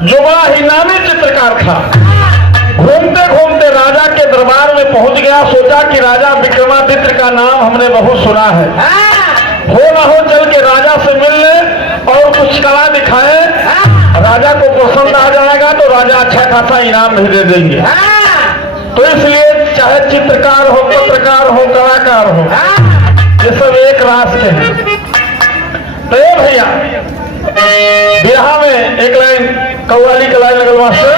जो बड़ा ही नामी चित्रकार था, घूमते घूमते राजा के दरबार में पहुंच गया। सोचा कि राजा विक्रमादित्य का नाम हमने बहुत सुना है, हो ना हो चल के राजा से मिल ले और कुछ कला दिखाए, राजा को पसंद आ जाएगा तो राजा अच्छा खासा इनाम भी दे देंगे। तो इसलिए चाहे चित्रकार हो, पत्रकार हो, कलाकार हो, ये सब एक रास के हैं। तो ये भैया बिरहा में एक लाइन कव्वाली का लाइन लगल मास्टर,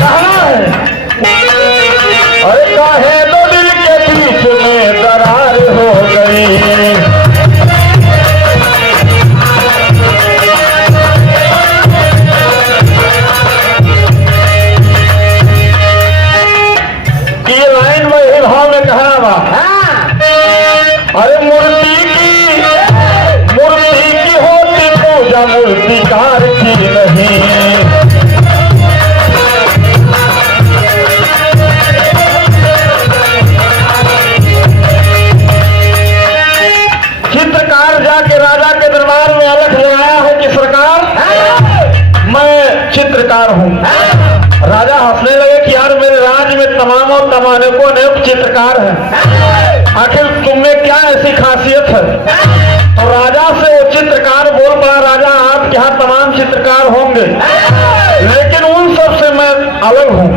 कहना है अरे काहे दो दिल के बीच में दरार हो गई, अरे मूर्ति की होती पूजा मूर्तिकार की नहीं, चित्रकार जाके राजा के दरबार में अलख लगाया है कि सरकार मैं चित्रकार हूँ। राजा हंसने लगे कि यार मेरे राज्य में तमाम और तमाने को अनेक चित्रकार हैं, आखिर तुमने क्या ऐसी खासियत है? तो राजा से वो चित्रकार बोल पड़ा, राजा आपके यहाँ तमाम चित्रकार होंगे लेकिन उन सब से मैं अलग हूँ।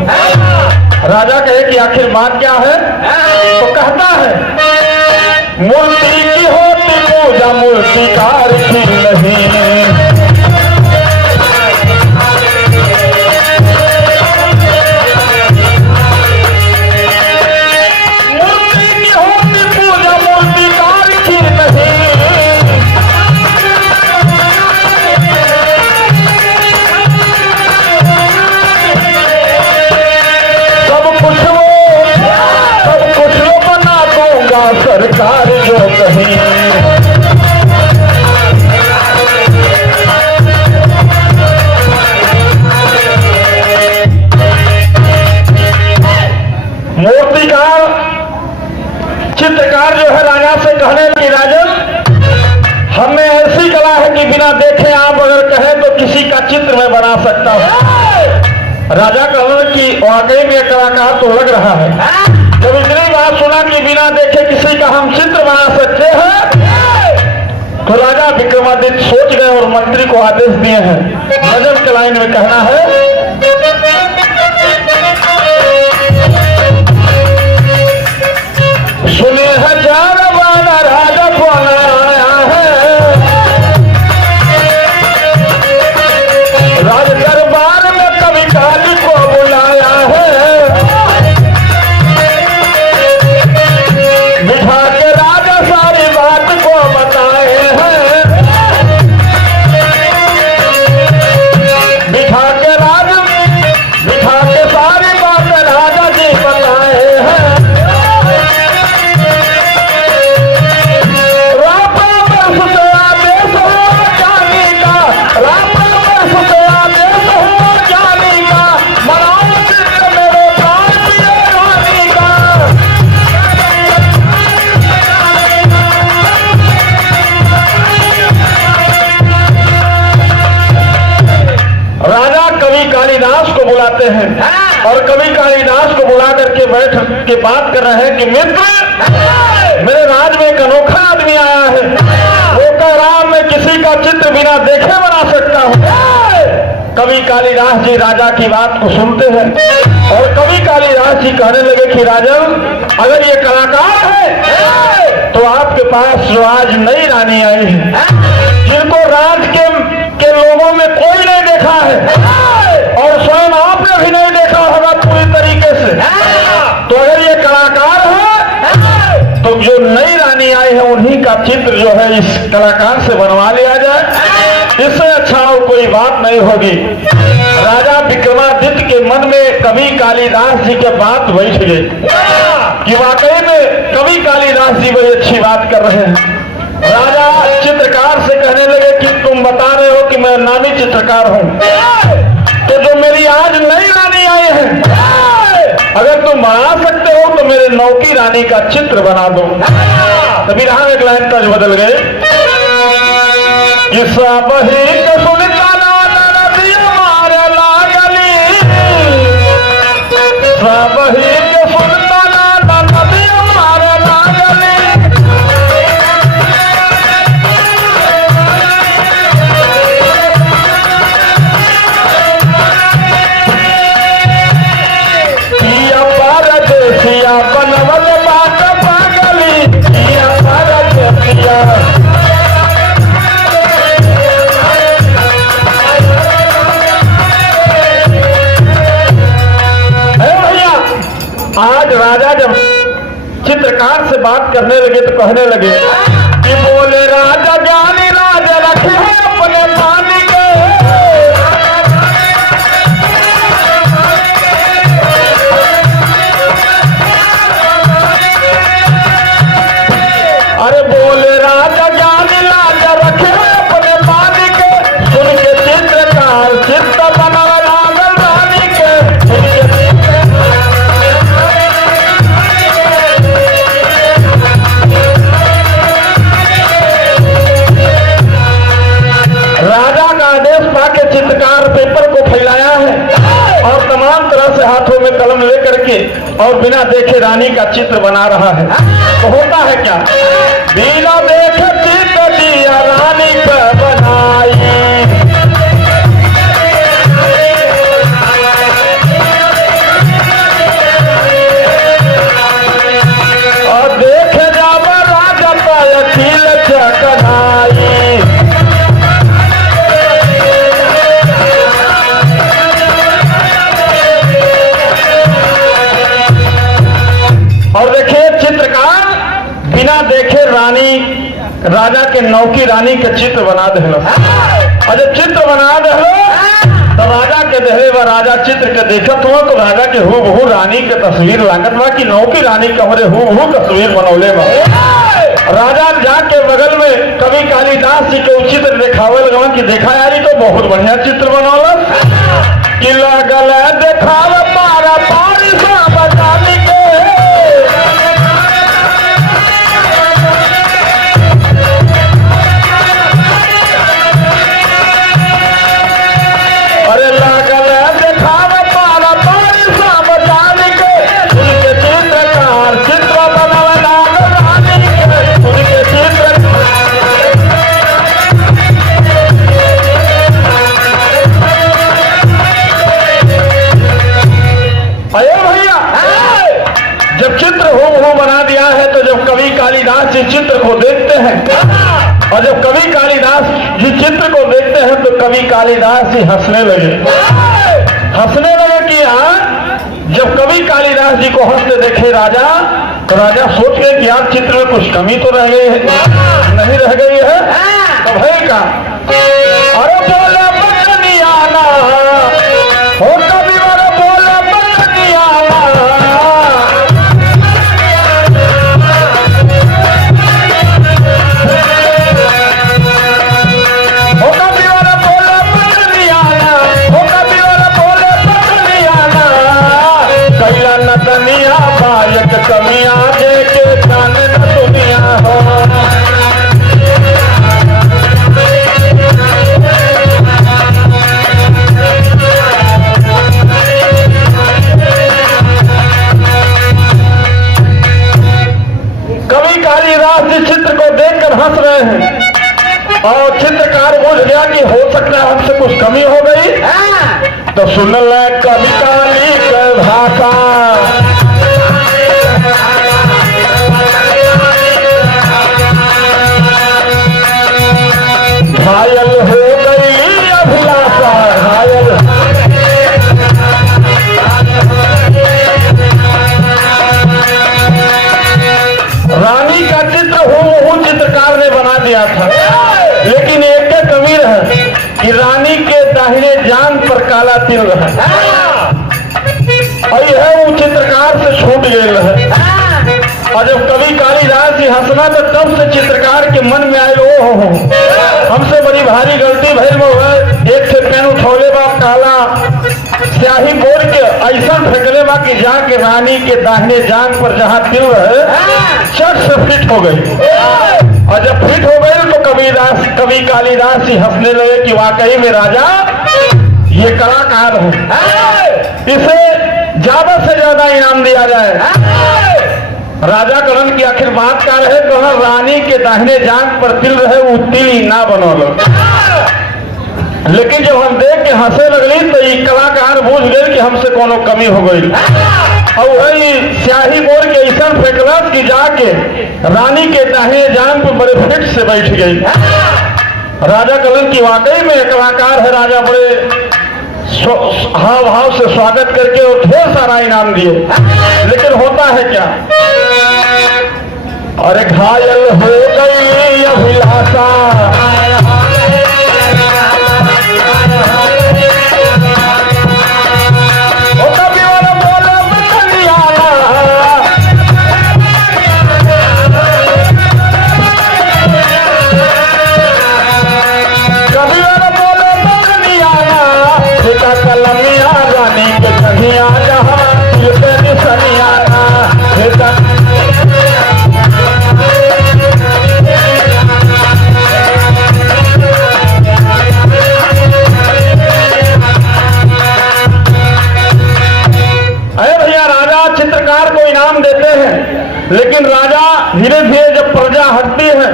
राजा कहे कि आखिर बात क्या है? तो कहता है मूर्ति की होती पूजा मूर्तिकार की नहीं, सरकार जो कहीं मूर्तिकार चित्रकार जो है राजा से कहने लगी, राजन हमें ऐसी कला है कि बिना देखे आप अगर कहें तो किसी का चित्र मैं बना सकता हूं। राजा कहने कि वाकई में कलाकार तो लग रहा है। जब इतनी बात सुना कि बिना देखे किसी का हम चित्र बना सकते हैं तो राजा विक्रमादित्य सोच गए और मंत्री को आदेश दिए हैं। नजर के लाइन में कहना है सुने हजार बाना राजा को आया है, राज दरबार में कवि काली को बुलाया है, बिठा के राजा सारी बात को बताए हैं, बिठा के सारी बात राजा जी बताए हैं। कालिदास को बुलाते हैं और कवि कालिदास को बुला करके बैठ के बात कर रहे हैं कि मित्र मेरे राज में एक अनोखा आदमी आया है, वो कह रहा मैं किसी का चित्र बिना देखे बना सकता हूँ। कवि कालिदास जी राजा की बात को सुनते हैं और कवि कालिदास जी कहने लगे कि राजन अगर ये कलाकार है तो आपके पास जो आज नई रानी आई है जिनको राज के लोगों में कोई नहीं देखा है और स्वयं आपने भी नहीं देखा होगा पूरी तरीके से, तो अगर ये कलाकार है तो जो नई रानी आई है उन्हीं का चित्र जो है इस कलाकार से बनवा लिया जाए, इससे अच्छा और कोई बात नहीं होगी। राजा विक्रमादित्य के मन में कवि कालिदास जी के बात बैठ गई कि वाकई में कवि कालिदास जी बड़ी अच्छी बात कर रहे हैं। राजा चित्रकार से कहने लगे कि तुम बता रहे हो कि मैं नामी चित्रकार हूँ, तो जो मेरी आज नई रानी आई है अगर तुम बना सकते हो तो मेरे नौकी रानी का चित्र बना दो। तभी रहा एक लाइन तर्ज बदल गए। बही सुनता नदी मारे लागली, बही सुनता नदी मारे लागली। परदेसिया बनवल बात पागली, परदेसिया आज राजा जब चित्रकार से बात करने लगे तो कहने लगे कि बोले राजा ज्ञानी राजा रखे हैं अपने पानी के। अरे बोले राजा ज्ञानी राजा रखे हैं अपने पानी के। सुन के चित्रकार चित्र बना लागल रानी के। चित्रकार पेपर को फैलाया है और तमाम तरह से हाथों में कलम लेकर के और बिना देखे रानी का चित्र बना रहा है। तो होता है क्या, बिना देखे चित्र दिया रानी का बनाई। और देखे जाब राजा का अखिल चकनाई। और देखिए चित्रकार बिना देखे रानी राजा के नौकी रानी के चित्र बना दे। और जब चित्र बना दे तो राजा के दहले व राजा चित्र के देखत हो तो राजा के हूबहू रानी के तस्वीर लागत बा कि नौकी रानी के हमारे हूबहू तस्वीर बनौले बा। राजा जाके बगल में कवि कालिदास जी के चित्र देखावल गवन कि देखा यारी तो बहुत बढ़िया चित्र बनौल कि लागल देखाव पारा पारी सा बतानी के। अरे लागल देखाव पारा पारी सा बतानी के। उनके चित्रकार चित्र बनावे लागल रानी के। उनके चित्र अरे भैया जब चित्र हूबहू बना दिया है तो जब कवि कालिदास जी चित्र को देखते हैं और जब कवि कालिदास जी चित्र को देखते हैं तो कवि कालिदास जी हंसने लगे। हंसने लगे कि जब कवि कालिदास जी को हंसते देखे राजा तो राजा सोच गए कि यार चित्र में कुछ कमी तो रह गई है, नहीं रह गई है तो भाई का। अरे बोले बचनियाना हो कभी बार बोले बचनियाना। हो कभी बार बोले बचनियाना, हो कभी बार बोले बचनियाना। कैला न दुनिया बालक कमिया देखे जान न दुनिया हो। कवि कालिदास जी चित्र को देखकर हंस रहे हैं और चित्रकार बोल गया कि हो सकता है हमसे कुछ कमी हो गई। तो सुन ले कवि काली के भाषा। घायल हो गई अभिलाषा, घायल। रानी का चित्र हूबहू चित्रकार ने बना दिया था, लेकिन एक कमी है कि रानी के दाहिने जांघ पर काला तिल है और यह वो चित्रकार से छूट गए है। और जब कवि कालिदास जी हंसना तो तब से चित्रकार के मन में आए ओ हो हमसे बड़ी भारी गलती भइल में एक से पेन उठौले बाप काला स्याही बोल के ऐसा फेंकले बा कि जाके रानी के दाहिने जांग पर जहां तिल रहे चट से फिट हो गई। और जब फिट हो गई तो कवि कालिदास जी हंसने लगे कि वाकई में राजा ये कलाकार हो, इसे ज्यादा से ज्यादा इनाम दिया जाए। राजा करण की आखिर बात क्या रहे तो रानी के दाहिने जांग पर तिल रहे वो तिल ही ना बनोलो। लेकिन जब हम देख के हंसे लगली तो ये कलाकार बूझ गए कि हमसे कोनो कमी हो गई और वही स्याही बोर के ऐसा फेंकला कि जाके रानी के दाहिने जांग पर बड़े फिट से बैठ गई। राजा कलन की वाकई में कलाकार है। राजा बड़े हाव भाव से स्वागत करके और ढेर सारा इनाम दिए। लेकिन होता है क्या, अरे घायल हो गई अभिलाषा, कलमिया रानी के कहिया जहाँ सनियाना अरे भैया राजा चित्रकार को इनाम देते हैं, लेकिन राजा धीरे धीरे जब प्रजा हटती है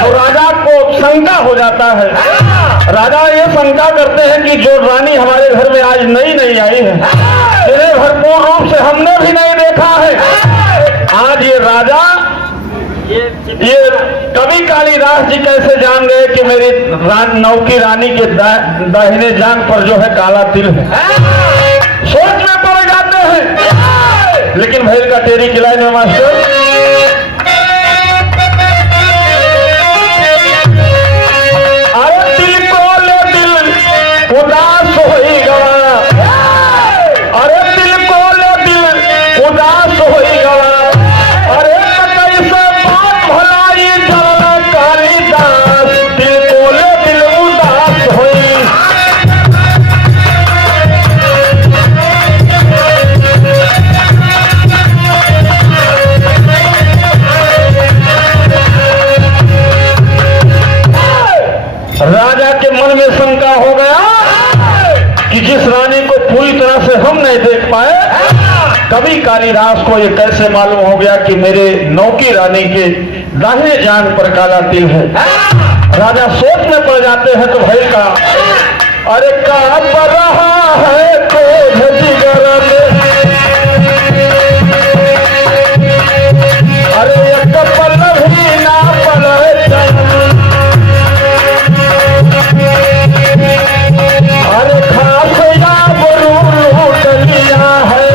तो राजा को शंका हो जाता है। राजा ये शंका करते हैं कि जो रानी हमारे घर में आज नई आई है जिन्हें भरपूर रूप से हमने भी नहीं देखा है, आज ये राजा ये कवि कालिदास जी कैसे जान गए कि मेरी नौकी रानी के दाहिने जांग पर जो है काला तिल है। सोच में पड़ जाते हैं। लेकिन भैर का टेरी की लाइन में मास्टर, उदास होई गवा, अरे दिल को ले दिल उदास होई गवा, अरे कैसे बात भलाई चलना कालिदास, दिल को ले दिल उदास होई। राजा के मन में शंका हो गया कि जिस रानी को पूरी तरह से हम नहीं देख पाए, कवि कालिदास को ये कैसे मालूम हो गया कि मेरे नौकी रानी के दाहिने जांग पर काला तिल है। राजा सोच में पड़ जाते हैं तो भाई का अरे कांप रहा है तो जिगर में, अरे एक पल भी ना पले अरे खास या बरूर डलिया है,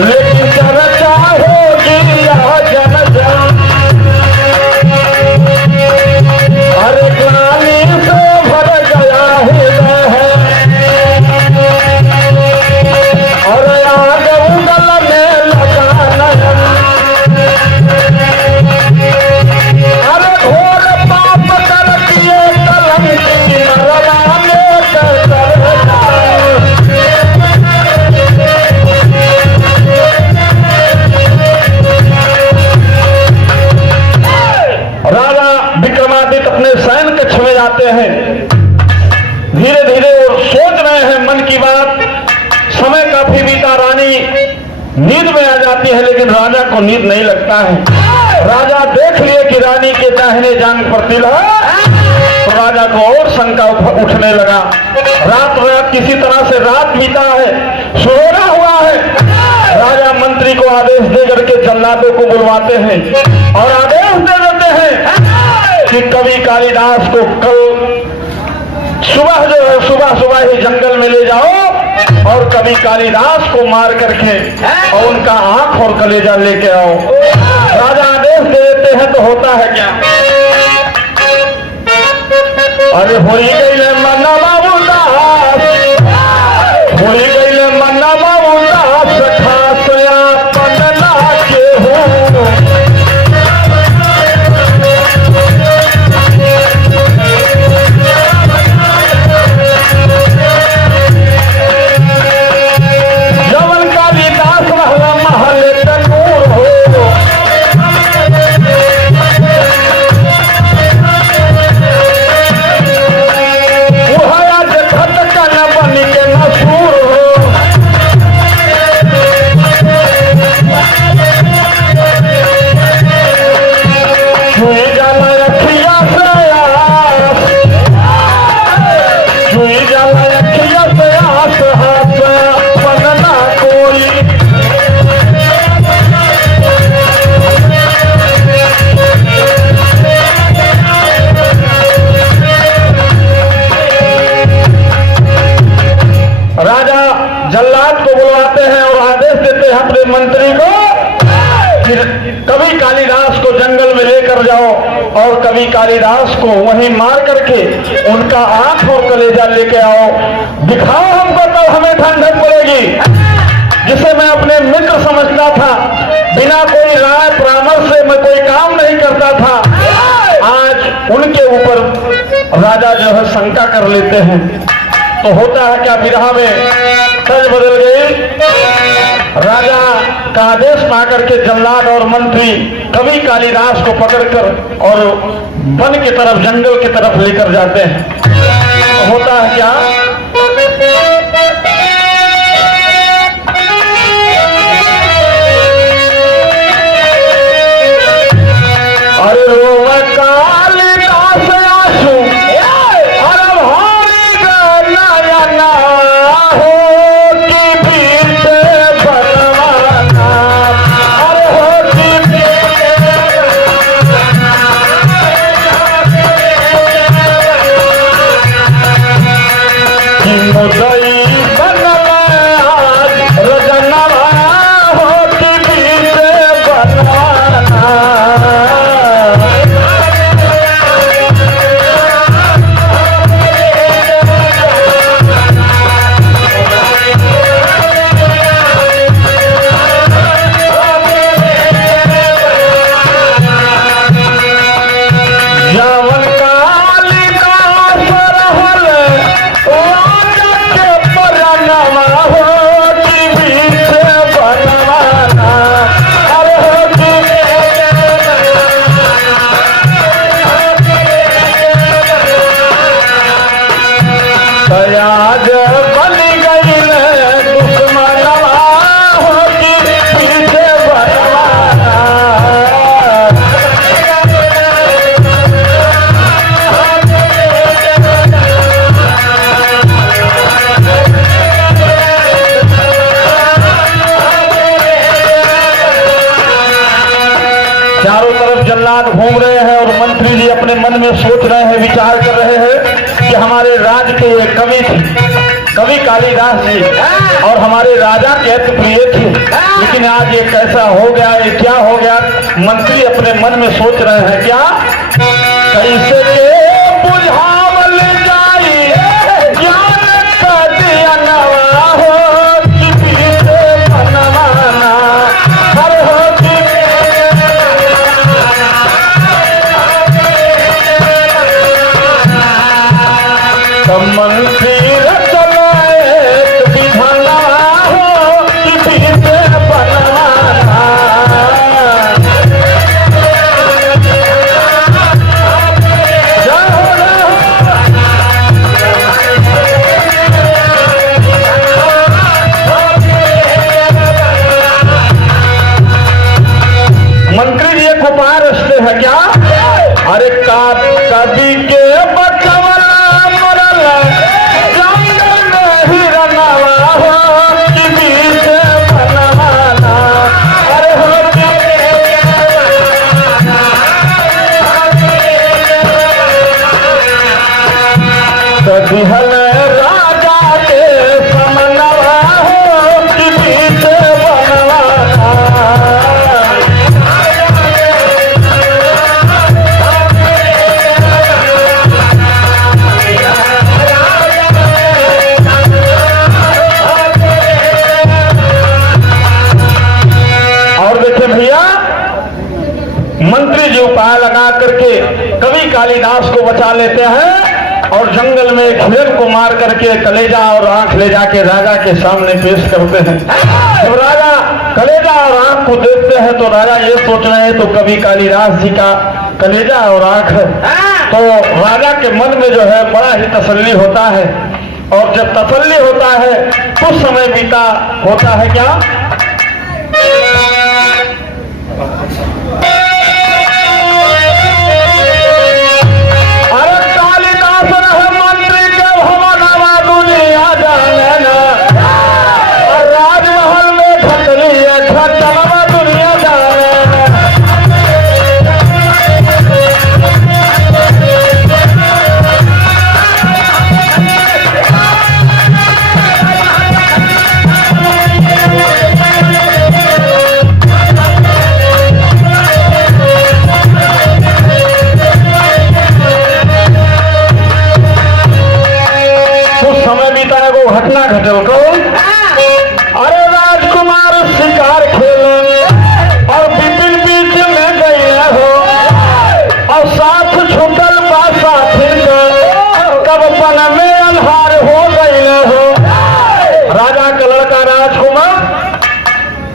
लेकिन चर्चा होगी यह जन जन, अरे ग्लानि से भर गया हृदय है, और आग उगलने लगा नयन, अरे घोर पाप कर दिए कलंकी मरवाने के राजा विक्रमादित्य अपने सैन्य कक्ष में जाते हैं। धीरे धीरे वो सोच रहे हैं मन की बात। समय काफी बीता, रानी नींद में आ जाती है, लेकिन राजा को नींद नहीं लगता है। राजा देख लिए कि रानी के दाहिने जांग पर तिल है तो राजा को और शंका उठने लगा। रात किसी तरह से रात बीता है, सुहाना हुआ है। राजा मंत्री को आदेश दे करके जल्लादों को बुलवाते हैं और आदेश दे देते हैं कि कवि कालिदास को कल सुबह जो है सुबह ही जंगल में ले जाओ और कवि कालिदास को मार करके और उनका आंख और कलेजा लेके आओ। राजा आदेश दे देते हैं तो होता है क्या, अरे हो ही गई मन्ना बाबू दास, हो ही गई मन्ना बाबू दास, खासया पन्ना के हो जल्लाद को बुलवाते हैं और आदेश देते हैं अपने मंत्री को कि कवि कालिदास को जंगल में लेकर जाओ और कवि कालिदास को वहीं मार करके उनका आंख और कलेजा लेके आओ, दिखाओ हमको, तब हमें ठंडक पड़ेगी। जिसे मैं अपने मित्र समझता था, बिना कोई राय परामर्श से मैं कोई काम नहीं करता था, आज उनके ऊपर राजा जो है शंका कर लेते हैं। तो होता है क्या, विरहा में तज बदल गई। राजा का आदेश पाकर के जल्लाद और मंत्री कवि कालिदास को पकड़कर और वन की तरफ, जंगल की तरफ लेकर जाते हैं। तो होता है क्या, अरे रोव कालिदास आंसू, अरे भारी नयना हो कि बीच बनवाना, अरे हो कि मुदई बनवा रजनवा हो कि बीच बनवाना। जवन कालिदास रहल राजा के परनवा हो कि बीच बनवाना, अरे हो कि आज बन गईल दुश्मनवा हो कि बीच बनवाना। चारों तरफ जल्लाद घूम रहे हैं और मंत्री जी अपने मन में सोच रहे हैं, विचार कर रहे हैं कि हमारे राज्य के ये कवि थे, कवि कालिदास जी, और हमारे राजा के अति प्रिय थे, लेकिन आज ये कैसा हो गया, ये क्या हो गया। मंत्री अपने मन में सोच रहे हैं, क्या कैसे के बुझावल जाई ज्ञान का दियनवा हो कि बीच बनवाना, हर हो कि मंत्री विधाना हो कि बीच बनवाना। मंत्री जी एक उपाय रचते हैं, क्या, अरे कवि के बचवला मरल जंगल में हिरनवा हो कि बीच बनवाना, अरे हो कि दिहल राजा के समनवा हो कि बीच बनवाना। भैया मंत्री जी उपाय लगा करके कवि कालिदास को बचा लेते हैं और जंगल में एक हिरण को मार करके कलेजा और आंख ले जाके राजा के सामने पेश करते हैं। जब राजा कलेजा और आंख को देखते हैं तो राजा ये सोच रहे हैं तो कवि कालिदास जी का कलेजा और आंख है, तो राजा के मन में जो है बड़ा ही तसल्ली होता है। और जब तसल्ली होता है कुछ समय बीता होता है, क्या अरे कालिदास रहे मंत्री के भवनवा दुनिया जाने ना, और राजमहल में खतरी खतरवा दुनिया जाने ना।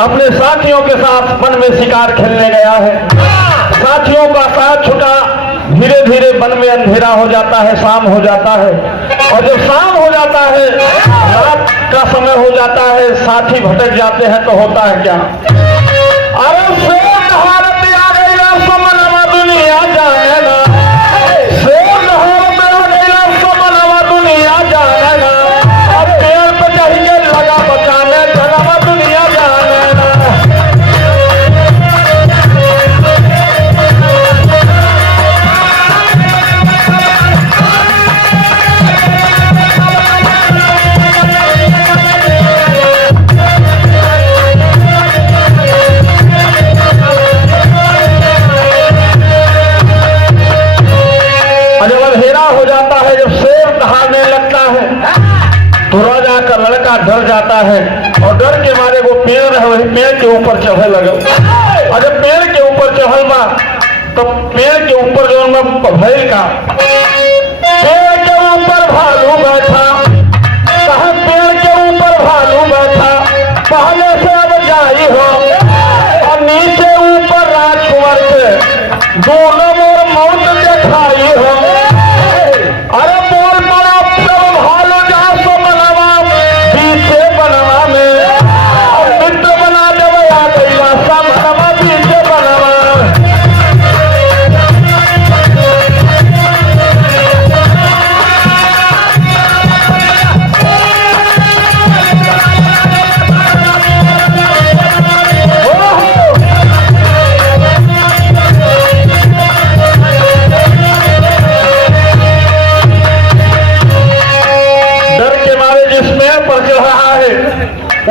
अपने साथियों के साथ वन में शिकार खेलने गया है। साथियों का साथ छूटा, धीरे धीरे वन में अंधेरा हो जाता है, शाम हो जाता है। और जब शाम हो जाता है, रात का समय हो जाता है, साथी भटक जाते हैं तो होता है क्या? अरे शेर भारत आ गई ना, समनवा दुनिया जानेगा। शेर भारत आ गई ना, समनवा दुनिया जानेगा। और पेड़ पे चढ़ के लगा बचाने, जगवा दुनिया जानेगा। जब अंधेरा हो जाता है, जब शेर दहाड़ने लगता है, तो राजा का लड़का डर जाता है और डर के मारे वो पेड़ है, वही पेड़ के ऊपर चढ़े लगे। और जब पेड़ के ऊपर चढ़ल बा, तो पेड़ के ऊपर जो भैल का पेड़ के ऊपर भालू बैठा, कहा पेड़ के ऊपर भालू बैठा, पहले से अब जाई हो। और नीचे ऊपर राजकुमार के दोनों मोर मौत दिखाई हो। अरे बोल पड़ा सब भालो जा सो बनवा, पीछे बनवा में और मित्र बना जब आ गई सब बनवा, पीछे बनवा।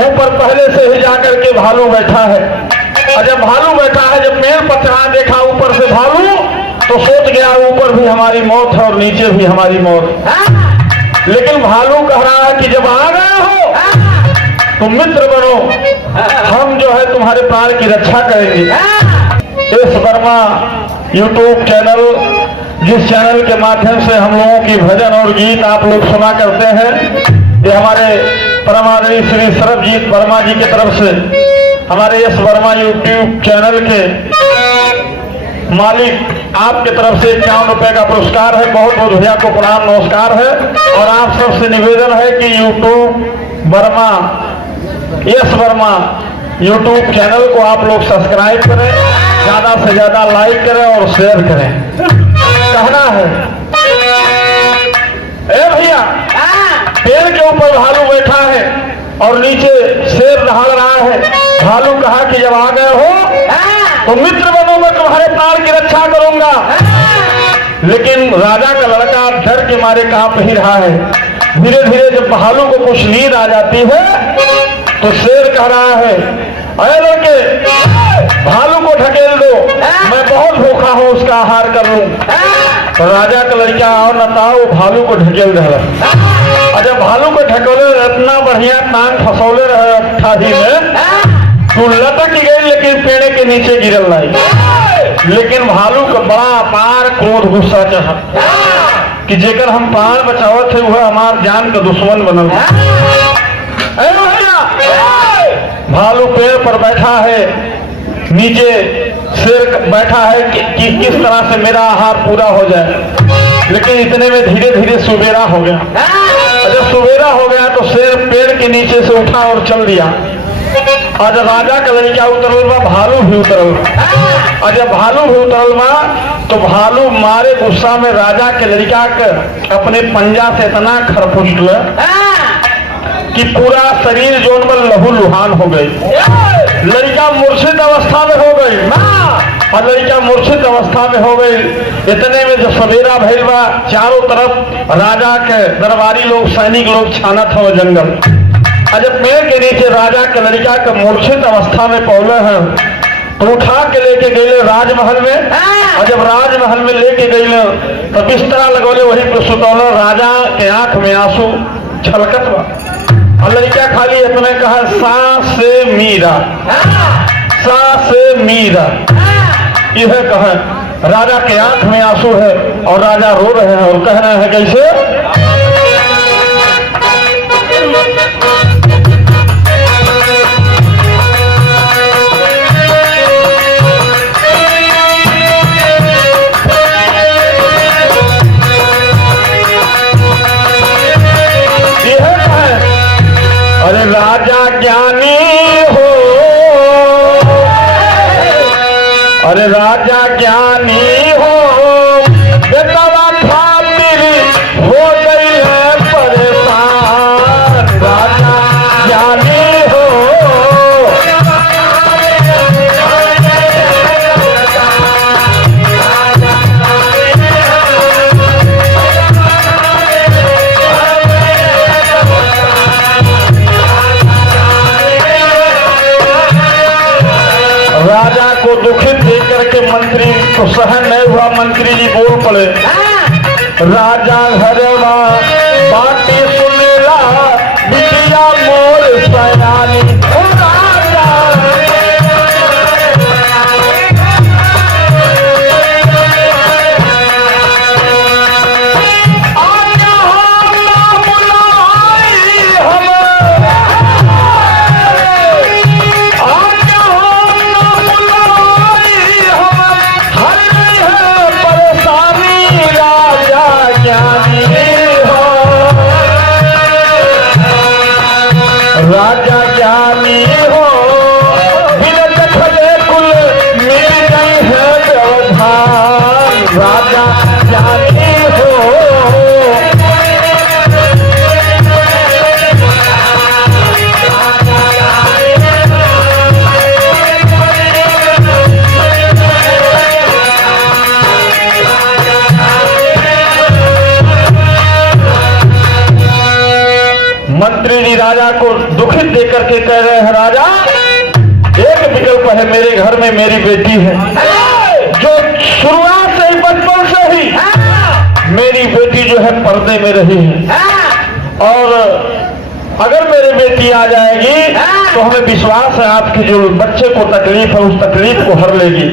ऊपर पहले से ही जाकर के भालू बैठा है। और जब भालू बैठा है, जब पेड़ पर चढ़ा देखा ऊपर से भालू, तो सोच गया ऊपर भी हमारी मौत है और नीचे भी हमारी मौत। लेकिन भालू कह रहा है कि जब आ गए हो तो मित्र बनो, हम जो है तुम्हारे प्राण की रक्षा करेंगे। इस वर्मा यूट्यूब चैनल, जिस चैनल के माध्यम से हम लोगों की भजन और गीत आप लोग सुना करते हैं, ये हमारे परमादरणीय श्री सरबजीत वर्मा जी की तरफ से हमारे इस वर्मा यूट्यूब चैनल के मालिक आपके तरफ से 51 रुपए का पुरस्कार है। बहुत बहुत भैया को प्रणाम नमस्कार है। और आप सबसे निवेदन है कि YouTube Verma, yes Verma YouTube channel को आप लोग सब्सक्राइब करें, ज्यादा से ज्यादा लाइक करें और शेयर करें। कहना है ए भैया, पेड़ के ऊपर भालू बैठा है और नीचे शेर दहाड़ रहा है। भालू कहा कि जब आ गए हो तो मित्र बनो, मैं तुम्हारे प्राण की रक्षा करूंगा। लेकिन राजा का लड़का डर के मारे कांप ही रहा है। धीरे धीरे जब भालू को कुछ नींद आ जाती है, तो शेर कह रहा है, अरे लड़के भालू को ढकेल दो, मैं बहुत भूखा हूं, उसका आहार कर लूं। तो राजा का लड़का और नता वो भालू को ढकेल रहा। और जब भालू को ढकेले, इतना बढ़िया टांग फसौले रहे ठाही में, तो लटक गई, लेकिन पेड़ के नीचे गिरल नहीं। लेकिन भालू का बड़ा अपार क्रोध गुस्सा चढ़ा कि जेकर हम प्राण बचावत थे वह हमार जान का दुश्मन बनल। भालू पेड़ पर बैठा है, नीचे शेर बैठा है कि किस तरह से मेरा आहार पूरा हो जाए। लेकिन इतने में धीरे धीरे सुबेरा हो गया। जब सुबेरा हो गया तो शेर पेड़ के नीचे से उठा और चल दिया। और जब राजा का लड़का उतरल बा, भालू भी उतरल। और जब भालू भी उतरल बा, तो भालू मारे गुस्सा में राजा के लड़का के अपने पंजा से इतना खरपुष्ट कि पूरा शरीर जोन पर लहू लुहान हो गई। लड़का मूर्छित अवस्था में हो गई और लड़का मूर्छित अवस्था में हो गई। इतने में जब सवेरा भइल बा, चारों तरफ राजा के दरबारी लोग, सैनिक लोग छानत हो जंगल। और जब पेड़ के नीचे राजा के लड़का के मूर्छित अवस्था में पहुंचे हैं, तो उठा के लेके गए राजमहल में। और जब राजमहल में लेके गए तो बिस्तरा लगौले, वही पर सुतौले। राजा के आंख में आंसू छलकत बा। और लड़का खाली इतना कहा, सा से मीरा, सा से मीरा, यह कहा। राजा के आंख में आंसू है और राजा रो रहे हैं और कह रहे हैं कैसे, राजा ज्ञानी हो, अरे राजा ज्ञानी हो, बेटवा खातिर हो गई है परेशान। राजा ज्ञानी हो, राजा को दुखित देकर के मंत्री को सहन नहीं हुआ। मंत्री जी बोल पड़े, राजा घरवा बाटी सुनेला बिटिया मोर सयानी। राजा आज्ञा हम ना बुलाई हम, आज्ञा हम ना बुलाई हम, हर है परेशानी। राजा ज्ञानी हो, राजा ज्ञानी हो, बिना देखले कुल मिल गई है व्यवधान। राजा ज्ञानी हो, मंत्री जी राजा को दुखित देकर के कह रहे हैं, राजा एक विकल्प है, मेरे घर में मेरी बेटी है जो शुरुआत से ही बचपन से ही मेरी बेटी जो है पर्दे में रही है, और अगर मेरी बेटी आ जाएगी तो हमें विश्वास है आपकी जो बच्चे को तकलीफ है उस तकलीफ को हर लेगी।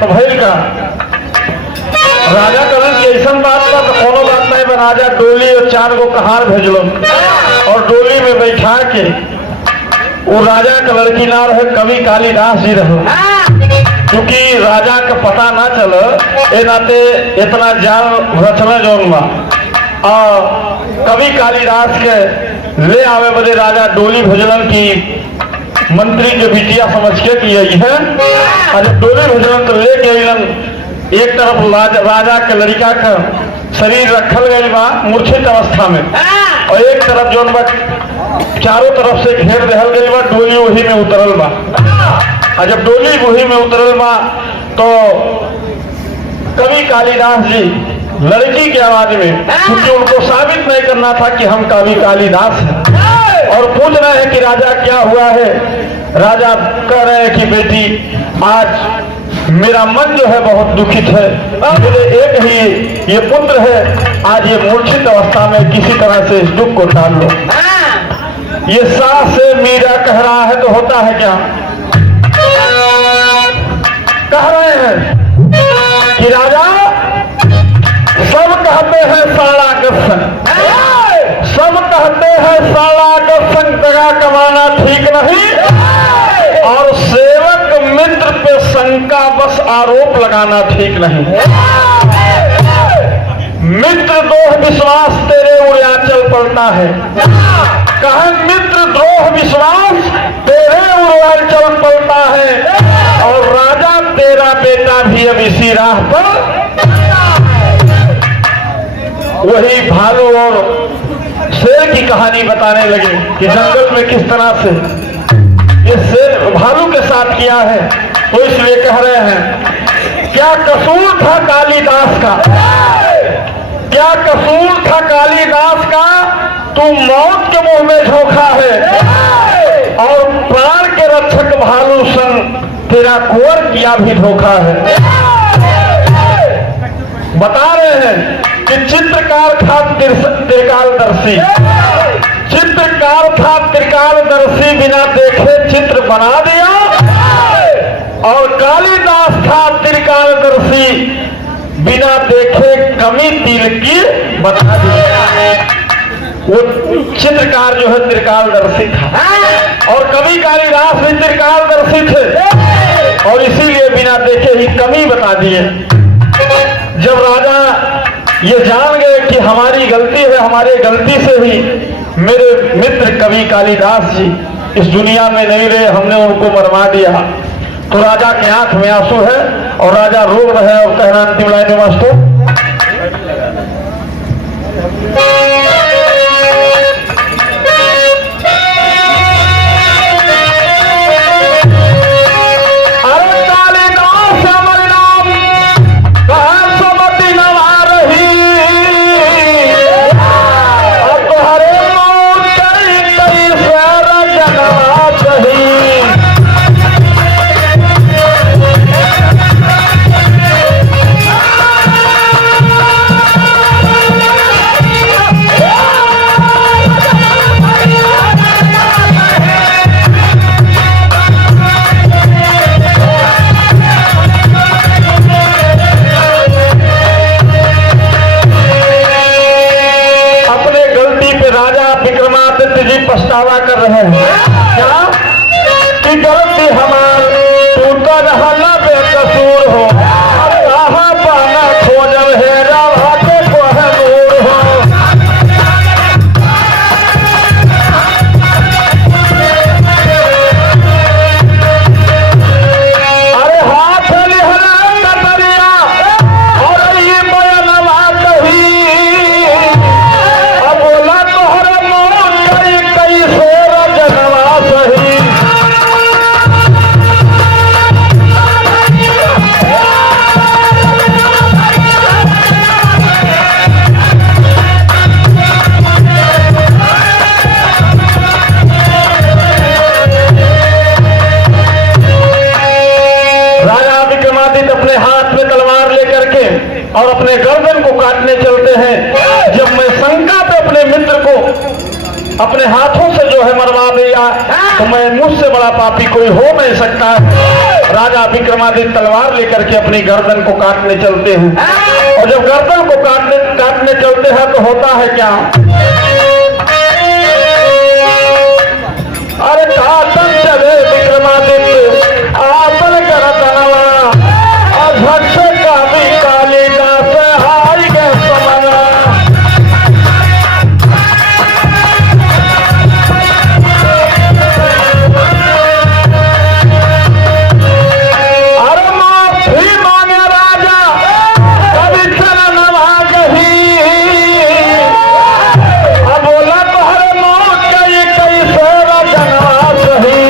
तो भाई का राजा करण की ऐसा बात का तो कोनो बात नहीं बना, राजा डोली और 4 गो कहार भेजलो और डोली में बैठा के वो राजा का लड़की ना रहे, कवि कालिदास जी रहे। क्योंकि राजा का पता ना चलो ए नाते इतना जाल रचना जौन बा, कवि कालिदास के ले आवे बदे राजा डोली भेजलन की मंत्री के बिटिया समझ के कि यही है। और जब डोली भेजलन तो लेके अलन, एक तरफ राजा के लड़का का शरीर रखल गई बा मूर्छित अवस्था में, और एक तरफ जो चारों तरफ से घेर दहल गई बा, डोली वही में उतरल बा। और जब डोली वही में उतरल बा तो कवि कालिदास जी लड़की की आवाज में, क्योंकि उनको साबित नहीं करना था कि हम कवि कालिदास हैं, और पूछ रहे हैं कि राजा क्या हुआ है। राजा कह रहे हैं कि बेटी आज मेरा मन जो है बहुत दुखित है, मेरे एक ही ये पुत्र है, आज ये मूर्छित अवस्था में किसी तरह से इस दुख को टाल लो। ये सास से मीरा कह रहा है तो होता है क्या? कह रहे हैं कि राजा सब कहते हैं साड़ा गसन, सब कहते हैं साड़ा गसन जगह कमाना ठीक नहीं, और सेवक मित्र पे शंका बस आरोप लगाना ठीक नहीं। मित्र द्रोह विश्वास तेरे उड़ाचल पड़ता है, कहा मित्र द्रोह विश्वास तेरे उड़ाचल पड़ता है, और राजा तेरा बेटा भी अब इसी राह पर। वही भालू और शेर की कहानी बताने लगे कि जंगल में किस तरह से ये शेर भालू के साथ किया है। तो इसलिए कह रहे हैं क्या कसूर था कालिदास का, क्या कसूर था कालिदास का, तू मौत के मुंह में झोंका है, और प्राण के रक्षक भालू संग तेरा कुंवर किया भी धोखा है। बता रहे हैं कि चित्रकार था त्रिकालदर्शी, चित्रकार था त्रिकालदर्शी, बिना देखे चित्र बना दिया, और कालिदास था त्रिकालदर्शी, बिना देखे कमी तिल की बता दी। वो चित्रकार जो है त्रिकालदर्शी था, और कवि कालिदास भी त्रिकालदर्शी थे, और इसीलिए बिना देखे ही कमी बता दिए। जब राजा ये जान गए कि हमारी गलती है, हमारे गलती से ही मेरे मित्र कवि कालिदास जी इस दुनिया में नहीं रहे, हमने उनको मरवा दिया। तो राजा के आंख में आंसू है और राजा रो रहे हैं और कह रहा अंतिम लाइन में मास्टर, पछतावा कर रहे हैं क्या कि गलती हमारी तू तो रहना बेकसूर हो, कहा पाना खोजल हेरा भाटे को है दूर हो। अरे हाथ लिहला कतरिया और ये बयानवा कही, अब बोला तोहर अपने हाथ में तलवार लेकर के और अपने गर्दन को काटने चलते हैं। जब मैं शंका पे अपने मित्र को अपने हाथों से जो है मरवा दिया तो मैं मुझसे बड़ा पापी कोई हो नहीं सकता। राजा विक्रमादित्य तलवार लेकर के अपनी गर्दन को काटने चलते हैं और जब गर्दन को काटने चलते हैं तो होता है क्या, अरे काटन चले विक्रमादित्य आपन करतनवा अध्यक्ष कवि कालिदास हाय के समना। अरे माफी मांगे राजा कवि चरण नवागही, अब बोला तो हर मौत कई सेवा जनवा सही।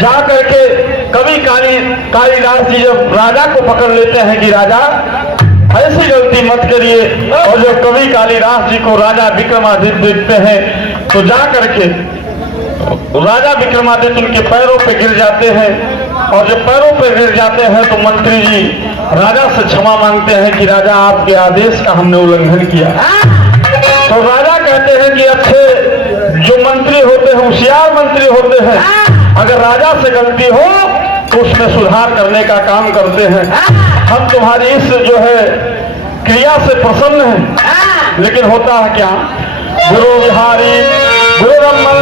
जा करके कवि कालिदास जी जब राजा को पकड़ लेते हैं कि राजा ऐसी गलती मत करिए, और जब कवि कालिदास जी को राजा विक्रमादित्य देखते हैं तो जा करके राजा विक्रमादित्य उनके पैरों पे गिर जाते हैं, और जब पैरों पे गिर जाते हैं तो मंत्री जी राजा से क्षमा मांगते हैं कि राजा आपके आदेश का हमने उल्लंघन किया। तो राजा कहते हैं कि अच्छे जो मंत्री होते हैं, होशियार मंत्री होते हैं, अगर राजा से गलती हो तो उसमें सुधार करने का काम करते हैं। हम तुम्हारी इस जो है क्रिया से प्रसन्न हैं, लेकिन होता है क्या, गुरु बिहारी गुरु रमन